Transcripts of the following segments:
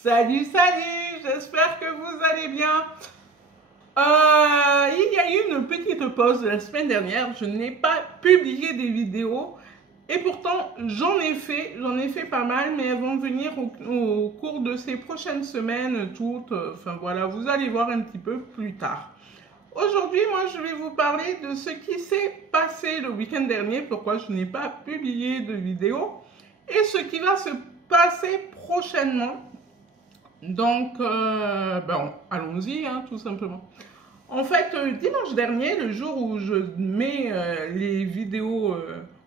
Salut, salut, j'espère que vous allez bien. Il y a eu une petite pause la semaine dernière, je n'ai pas publié des vidéos et pourtant j'en ai fait pas mal, mais elles vont venir au cours de ces prochaines semaines toutes, enfin voilà, vous allez voir un petit peu plus tard. Aujourd'hui, moi, je vais vous parler de ce qui s'est passé le week-end dernier, pourquoi je n'ai pas publié de vidéo, et ce qui va se passer prochainement. Donc, allons-y, hein, tout simplement. En fait, dimanche dernier, le jour où je mets les vidéos,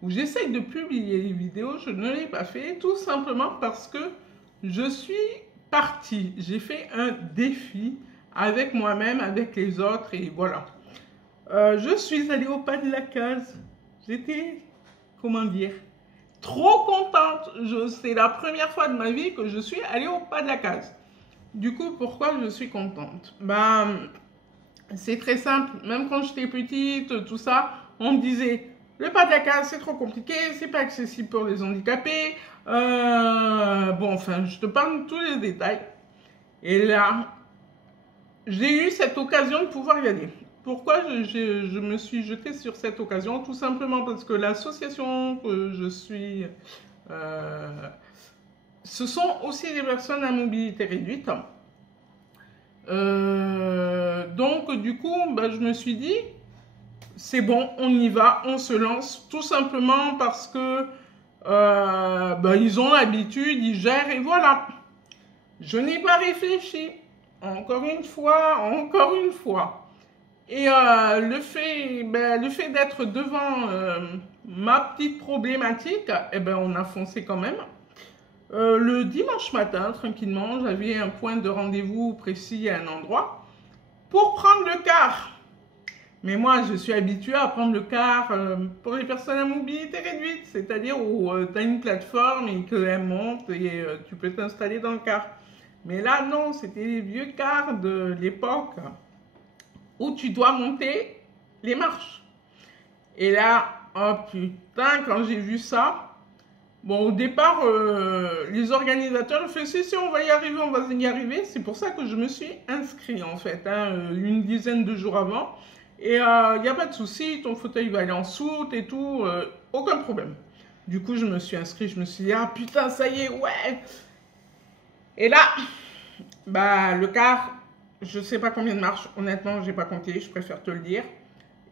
où j'essaye de publier les vidéos, je ne l'ai pas fait, tout simplement parce que je suis partie. J'ai fait un défi avec moi-même, avec les autres, et voilà. Je suis allée au pas de la case. J'étais, comment dire, trop contente. C'est la première fois de ma vie que je suis allée au pas de la case. Du coup, pourquoi je suis contente? C'est très simple. Même quand j'étais petite, tout ça, on me disait le pas de la case, c'est trop compliqué, c'est pas accessible pour les handicapés. Je te parle de tous les détails. Et là, j'ai eu cette occasion de pouvoir y aller. Pourquoi je me suis jetée sur cette occasion? Tout simplement parce que l'association que je suis, ce sont aussi des personnes à mobilité réduite. Donc, du coup, je me suis dit, c'est bon, on y va, on se lance, tout simplement parce que ils ont l'habitude, ils gèrent, et voilà. Je n'ai pas réfléchi, encore une fois. Et le fait d'être devant ma petite problématique, on a foncé quand même. Le dimanche matin, tranquillement, j'avais un point de rendez-vous précis à un endroit pour prendre le car. Mais moi, je suis habituée à prendre le car pour les personnes à mobilité réduite, c'est-à-dire où tu as une plateforme et qu'elle monte et tu peux t'installer dans le car. Mais là, non, c'était les vieux cars de l'époque où tu dois monter les marches. Et là, oh putain, quand j'ai vu ça, bon, au départ, les organisateurs ont fait si, on va y arriver. C'est pour ça que je me suis inscrite, en fait, une dizaine de jours avant. Et il n'y a pas de souci, ton fauteuil va aller en soute et tout, aucun problème. Du coup, je me suis inscrite, je me suis dit, ah putain, ça y est, ouais. Et là, le car, je ne sais pas combien de marches, honnêtement, je n'ai pas compté, je préfère te le dire.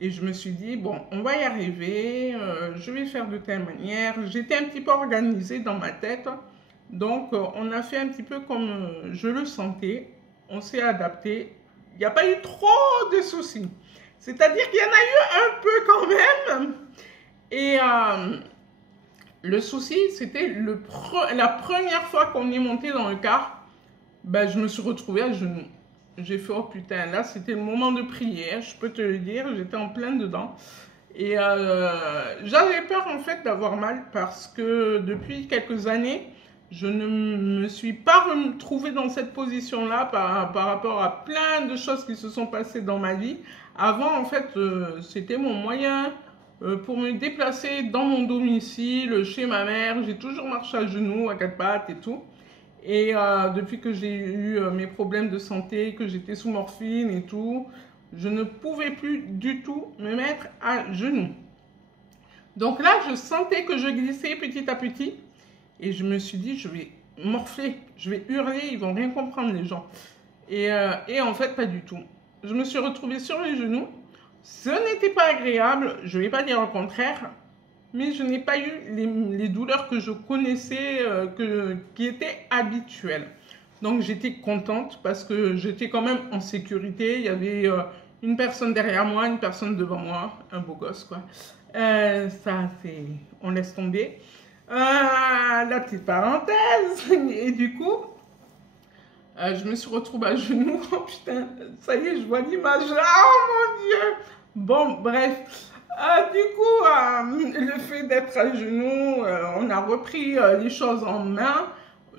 Et je me suis dit, bon, on va y arriver, je vais faire de telle manière. J'étais un petit peu organisée dans ma tête. Donc, on a fait un petit peu comme je le sentais. On s'est adapté. Il n'y a pas eu trop de soucis. C'est-à-dire qu'il y en a eu un peu quand même. Et le souci, c'était la première fois qu'on est monté dans le car, je me suis retrouvée à genoux. J'ai fait, oh putain, là, c'était le moment de prière, je peux te le dire, j'étais en plein dedans. Et j'avais peur, en fait, d'avoir mal parce que depuis quelques années, je ne me suis pas retrouvée dans cette position-là par rapport à plein de choses qui se sont passées dans ma vie. Avant, en fait, c'était mon moyen pour me déplacer dans mon domicile, chez ma mère. J'ai toujours marché à genoux, à quatre pattes et tout. Et depuis que j'ai eu mes problèmes de santé, que j'étais sous morphine et tout, je ne pouvais plus du tout me mettre à genoux. Donc là, je sentais que je glissais petit à petit. Et je me suis dit, je vais morfler, je vais hurler, ils vont rien comprendre les gens. Et en fait, pas du tout. Je me suis retrouvée sur les genoux. Ce n'était pas agréable, je ne vais pas dire le contraire. Mais je n'ai pas eu les douleurs que je connaissais, qui étaient habituelles. Donc j'étais contente parce que j'étais quand même en sécurité. Il y avait une personne derrière moi, une personne devant moi, un beau gosse quoi. On laisse tomber. La petite parenthèse. Et du coup, je me suis retrouvée à genoux. Oh putain, ça y est, je vois l'image là. Oh mon Dieu. Bon, bref. Du coup, le fait d'être à genoux, on a repris les choses en main.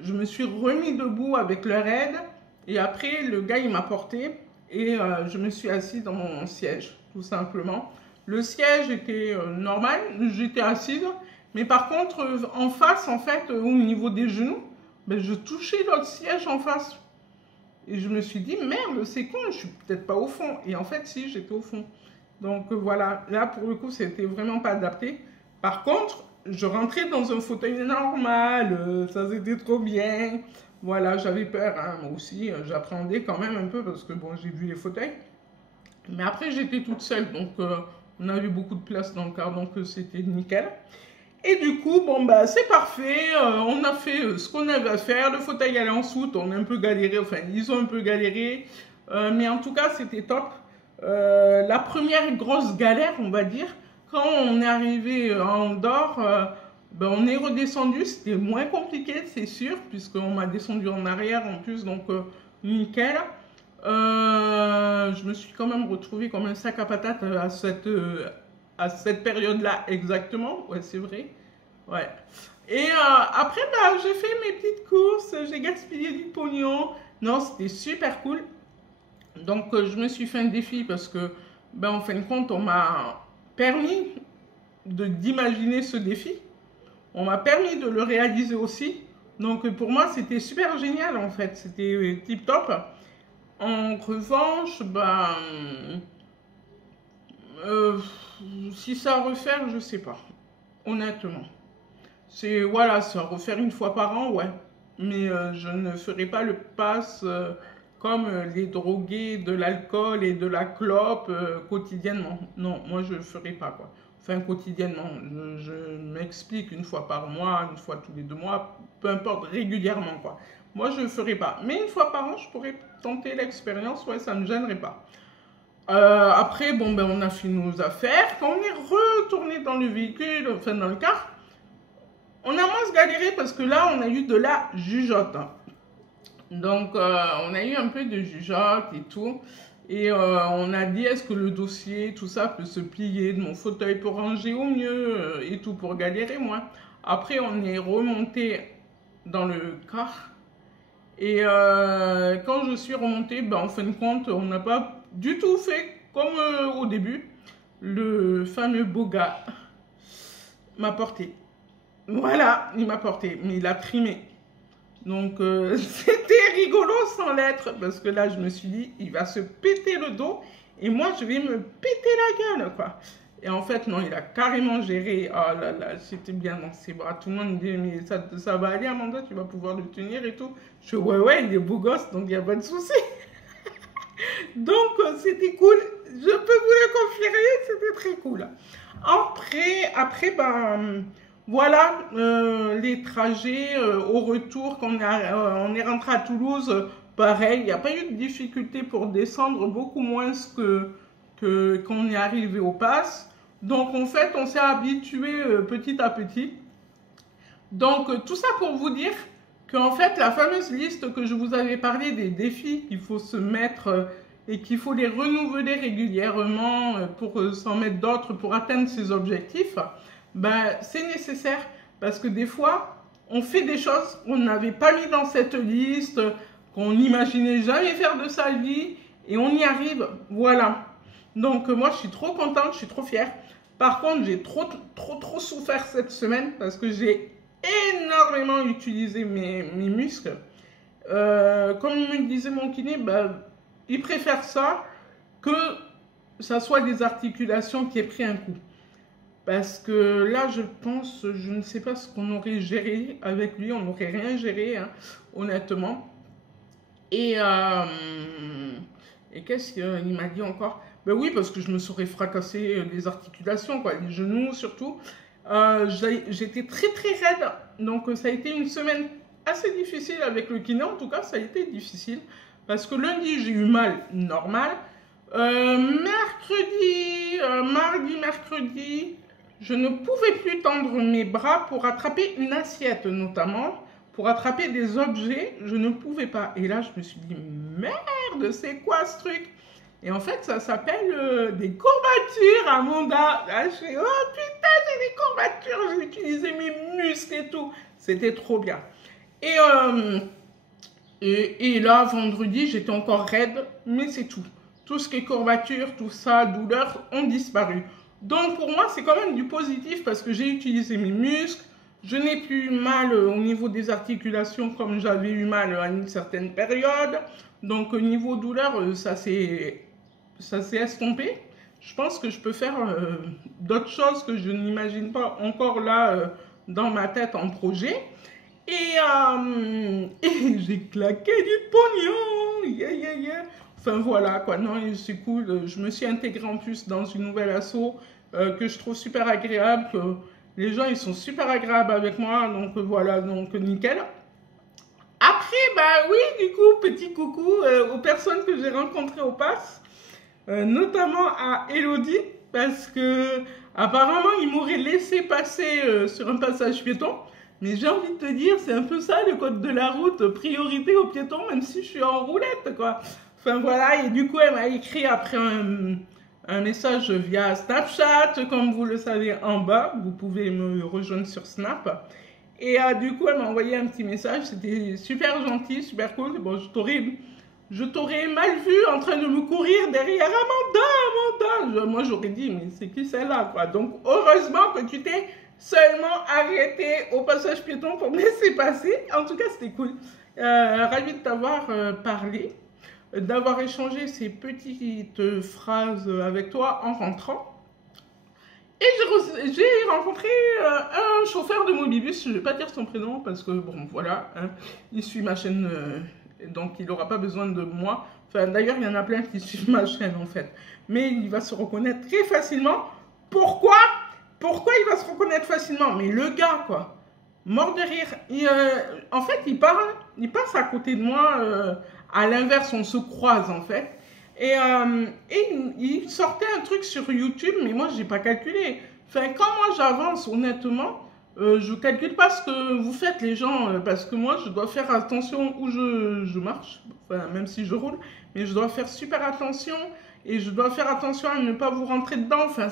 Je me suis remis debout avec leur aide. Et après, le gars, il m'a porté. Et je me suis assise dans mon siège, tout simplement. Le siège était normal, j'étais assise. Mais par contre, en face, en fait, au niveau des genoux, ben, je touchais l'autre siège en face. Et je me suis dit, merde, c'est con, je suis peut-être pas au fond. Et en fait, si, j'étais au fond. Donc voilà, là pour le coup, c'était vraiment pas adapté. Par contre, je rentrais dans un fauteuil normal, ça c'était trop bien. Voilà, j'avais peur, hein, moi aussi, j'appréhendais quand même un peu parce que bon, j'ai vu les fauteuils. Mais après, j'étais toute seule, donc on avait beaucoup de place dans le car, donc c'était nickel. Et du coup, bon, bah, c'est parfait. On a fait ce qu'on avait à faire. Le fauteuil allait en soute. On a un peu galéré. Enfin, ils ont un peu galéré. Mais en tout cas, c'était top. La première grosse galère, on va dire, quand on est arrivé à Andorre, ben, on est redescendu. C'était moins compliqué, c'est sûr, puisqu'on m'a descendu en arrière en plus. Donc, nickel. Je me suis quand même retrouvée comme un sac à patates à cette période-là exactement. Ouais, c'est vrai. Ouais. Et après, bah, j'ai fait mes petites courses, j'ai gaspillé du pognon. Non, c'était super cool. Donc, je me suis fait un défi parce que, ben, en fin de compte, on m'a permis d'imaginer ce défi. On m'a permis de le réaliser aussi. Donc, pour moi, c'était super génial, en fait. C'était tip top. En revanche, ben, si ça à refaire, je sais pas. Honnêtement. C'est, voilà, ça refaire une fois par an, ouais. Mais je ne ferai pas le pass comme les drogués de l'alcool et de la clope quotidiennement. Non, moi je ne ferai pas, quoi. Enfin, quotidiennement. Je m'explique une fois par mois, une fois tous les 2 mois, peu importe, régulièrement, quoi. Moi, je ne ferai pas. Mais une fois par an, je pourrais tenter l'expérience, ouais, ça ne me gênerait pas. Après, bon, ben, on a fait nos affaires. Quand on est retourné dans le véhicule, enfin dans le car, on a moins galéré parce que là, on a eu de la jugeote. Donc, on a eu un peu de jugeote et tout. Et on a dit, est-ce que le dossier, tout ça, peut se plier de mon fauteuil pour ranger au mieux et tout, pour galérer moins. Après, on est remonté dans le car. Et quand je suis remontée, ben, en fin de compte, on n'a pas du tout fait comme au début. Le fameux beau gars m'a porté. Voilà, il m'a porté, mais il a trimé. Donc, c'était rigolo sans l'être, parce que là, je me suis dit, il va se péter le dos, et moi, je vais me péter la gueule, quoi. Et en fait, non, il a carrément géré. Oh là là, j'étais bien dans ses bras. Tout le monde me dit, mais ça va aller, Amanda, tu vas pouvoir le tenir et tout. Je dis, ouais, il est beau gosse, donc il n'y a pas de souci. Donc, c'était cool. Je peux vous le confirmer, c'était très cool. Après ben, voilà, les trajets au retour, quand on est rentré à Toulouse, pareil, il n'y a pas eu de difficulté pour descendre, beaucoup moins que quand on est arrivé au pass. Donc, en fait, on s'est habitué petit à petit. Donc, tout ça pour vous dire qu'en fait, la fameuse liste que je vous avais parlé des défis qu'il faut se mettre et qu'il faut les renouveler régulièrement pour s'en mettre d'autres pour atteindre ses objectifs, ben, c'est nécessaire parce que des fois, on fait des choses qu'on n'avait pas mis dans cette liste, qu'on n'imaginait jamais faire de sa vie et on y arrive. Voilà. Donc, moi, je suis trop contente, je suis trop fière. Par contre, j'ai trop souffert cette semaine parce que j'ai énormément utilisé mes muscles. Comme me disait mon kiné, bah, il préfère ça que ça soit des articulations qui aient pris un coup. Parce que là, je pense, je ne sais pas ce qu'on aurait géré avec lui, on n'aurait rien géré, hein, honnêtement. Et qu'est-ce qu'il m'a dit encore? Ben oui, parce que je me serais fracassé les articulations, quoi, les genoux surtout. J'étais très raide, donc ça a été une semaine assez difficile avec le kiné, en tout cas ça a été difficile, parce que lundi j'ai eu mal normal, mardi, mercredi, je ne pouvais plus tendre mes bras pour attraper une assiette notamment, pour attraper des objets, je ne pouvais pas, et là je me suis dit merde, c'est quoi ce truc? Et en fait, ça s'appelle des courbatures, Amanda. Là, je fais, oh putain, j'ai des courbatures, j'ai utilisé mes muscles et tout. C'était trop bien. Et là, vendredi, j'étais encore raide, mais c'est tout. Tout ce qui est courbature, tout ça, douleur, ont disparu. Donc, pour moi, c'est quand même du positif parce que j'ai utilisé mes muscles. Je n'ai plus mal au niveau des articulations comme j'avais eu mal à une certaine période. Donc, au niveau douleur, ça s'est estompé. Je pense que je peux faire d'autres choses que je n'imagine pas encore là dans ma tête en projet. Et j'ai claqué du pognon. Yeah, yeah, yeah. Enfin voilà quoi, non, c'est cool. Je me suis intégrée en plus dans une nouvelle asso que je trouve super agréable. Que les gens ils sont super agréables avec moi, donc voilà, donc nickel. Après, bah oui, du coup, petit coucou aux personnes que j'ai rencontrées au pass, notamment à Elodie, parce que apparemment ils m'auraient laissé passer sur un passage piéton. Mais j'ai envie de te dire, c'est un peu ça le code de la route, priorité aux piétons, même si je suis en roulette, quoi. Enfin voilà, et du coup, elle m'a écrit après un message via Snapchat, comme vous le savez en bas, vous pouvez me rejoindre sur Snap. Et du coup, elle m'a envoyé un petit message, c'était super gentil, super cool. Bon, je t'aurais mal vu en train de me courir derrière Amanda. Moi, j'aurais dit, mais c'est qui celle-là, quoi. Donc, heureusement que tu t'es seulement arrêté au passage piéton pour me laisser passer. En tout cas, c'était cool. Ravi de t'avoir parlé, d'avoir échangé ces petites phrases avec toi en rentrant. Et j'ai rencontré un chauffeur de Mobibus, je ne vais pas dire son prénom parce que, bon, voilà, hein, il suit ma chaîne, donc il n'aura pas besoin de moi. Enfin, d'ailleurs, il y en a plein qui suivent ma chaîne, en fait. Mais il va se reconnaître très facilement. Pourquoi il va se reconnaître facilement? Mais le gars, quoi, mort de rire. En fait, il passe à côté de moi. À l'inverse, on se croise, en fait. Et il sortait un truc sur YouTube, mais moi, je n'ai pas calculé. Enfin, quand moi, j'avance, honnêtement, je ne calcule pas ce que vous faites, les gens, parce que moi, je dois faire attention où je marche, enfin, même si je roule, mais je dois faire super attention et je dois faire attention à ne pas vous rentrer dedans. Enfin,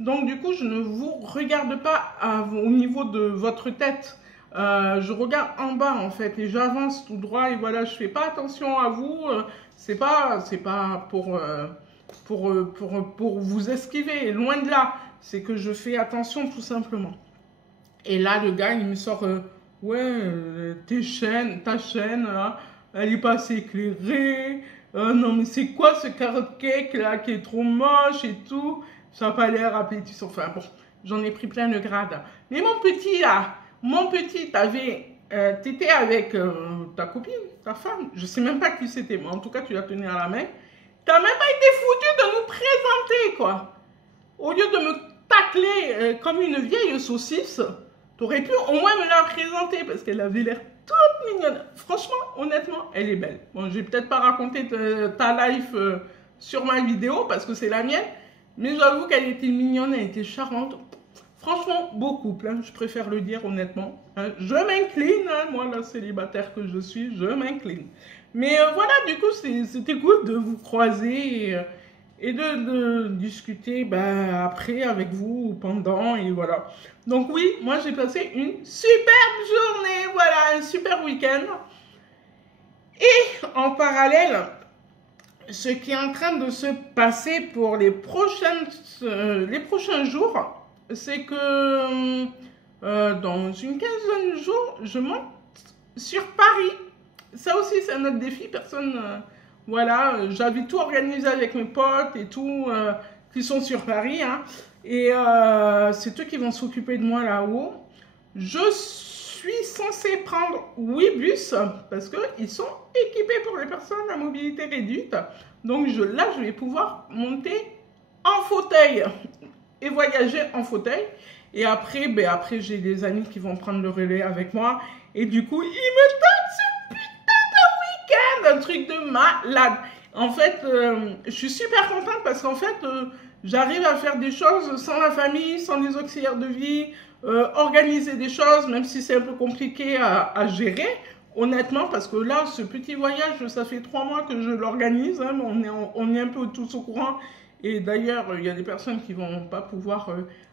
donc, du coup, je ne vous regarde pas au niveau de votre tête. Je regarde en bas en fait et j'avance tout droit et voilà, je fais pas attention à vous. C'est pas pour vous esquiver, loin de là. C'est que je fais attention tout simplement. Et là, le gars, il me sort, ouais, ta chaîne, là, elle est pas assez éclairée. Non, mais c'est quoi ce carrot cake là qui est trop moche et tout? Ça n'a pas l'air appétissant. Enfin bon, j'en ai pris plein de grade. Mais mon petit là, t'étais avec ta copine, ta femme, je sais même pas qui c'était, mais en tout cas tu la tenais à la main. T'as même pas été foutu de nous présenter, quoi. Au lieu de me tacler comme une vieille saucisse, t'aurais pu au moins me la présenter parce qu'elle avait l'air toute mignonne. Franchement, honnêtement, elle est belle. Bon, je vais peut-être pas raconter ta life sur ma vidéo parce que c'est la mienne, mais j'avoue qu'elle était mignonne, elle était charmante. Franchement, beau couple, hein, je préfère le dire honnêtement. Hein. Je m'incline, hein, moi la célibataire que je suis, je m'incline. Mais voilà, du coup, c'était cool de vous croiser et de discuter bah, après avec vous ou pendant, et voilà. Donc oui, moi j'ai passé une superbe journée, voilà, un super week-end. Et en parallèle, ce qui est en train de se passer pour les prochains jours, c'est que dans une quinzaine de jours, je monte sur Paris. Ça aussi, c'est un autre défi. Voilà, j'avais tout organisé avec mes potes et tout, qui sont sur Paris. Hein, et c'est eux qui vont s'occuper de moi là-haut. Je suis censée prendre 8 bus parce qu'ils sont équipés pour les personnes à mobilité réduite. Donc là, je vais pouvoir monter en fauteuil et voyager en fauteuil. Et après, j'ai des amis qui vont prendre le relais avec moi. Et du coup, ils me donnent ce putain de week-end, un truc de malade. En fait, je suis super contente parce qu'en fait, j'arrive à faire des choses sans la famille, sans les auxiliaires de vie, organiser des choses, même si c'est un peu compliqué à gérer. Honnêtement, parce que là, ce petit voyage, ça fait 3 mois que je l'organise. Hein, on est un peu tous au courant. Et d'ailleurs, il y a des personnes qui ne vont pas pouvoir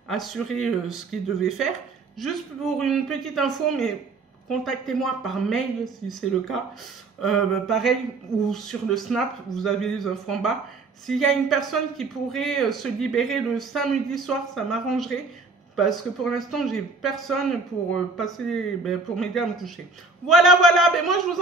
assurer ce qu'ils devaient faire. Juste pour une petite info, mais contactez-moi par mail si c'est le cas. Pareil, ou sur le Snap, vous avez les infos en bas. S'il y a une personne qui pourrait se libérer le samedi soir, ça m'arrangerait. parce que pour l'instant, j'ai personne pour passer, pour m'aider à me coucher. Voilà, voilà, ben moi je vous